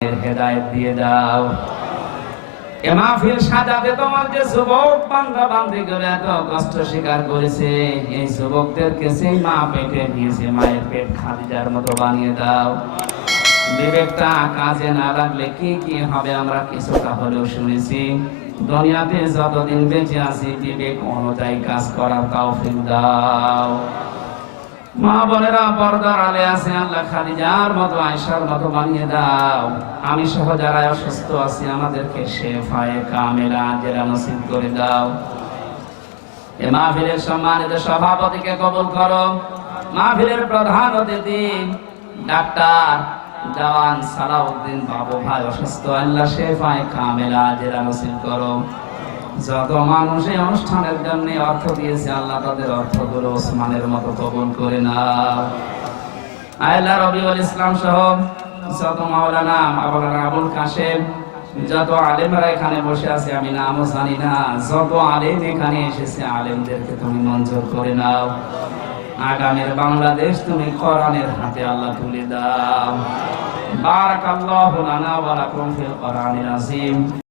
হেদায়েত দিয়ে দাও। এ মাহফিল সাজাতে তোমার যে যুবক বান্দা বান্দি করে এত কষ্ট স্বীকার করেছে। এই যুবকদেরকে সেই মা পেটে মায়ের পেট খাদিজার মতো বানিয়ে দাও। বিবেকটা কাজে না লাগলে কি কি হবে আমরা কিছুটা হলেও শুনেছি। দুনিয়াতে যতদিন বেঁচে আছি, বিবেক অনুযায়ী কাজ করার তৌফিক দাও। মা বোনেরা, পর্দার আলে আছে আল্লাহ খাদিজার মতো আয়সার মতো বানিয়ে দাও। আমি সহ যারা অসুস্থ আছি, আমাদেরকে শেফায়ে কামেলা জেরা নসিব করে দাও। এ মাহফিলের সম্মানিত সভাপতিকে কবুল করো। মাহফিলের প্রধান অতিথি, ডাক্তার জওয়ান সালাউদ্দিন বাবু ভাই, অসুস্থ। আল্লাহ শেফায়ে কামেলা জেরা নসিব করো। যত মানুষ এই অনুষ্ঠানের জন্য অর্থ দিয়েছে, আল্লাহ তাদের অর্থগুলো ওসমানের মতো কবুল করে নাও আল্লাহ রবিউল ইসলাম সহ যত মাওলানা মাওলানা আবুল কাশেম, যত আলেমরা এখানে বসে আছে, আমি নামও জানি না, যত আলেম এখানে এসেছে, আলেমদেরকে তুমি মঞ্জুর করে নাও। আগামীর বাংলাদেশ তুমি কোরআনের হাতে আল্লাহ তুলে দাও। বারাকাল্লাহু লানা ওয়া লাকুম ফিল কোরআনিল আযীম।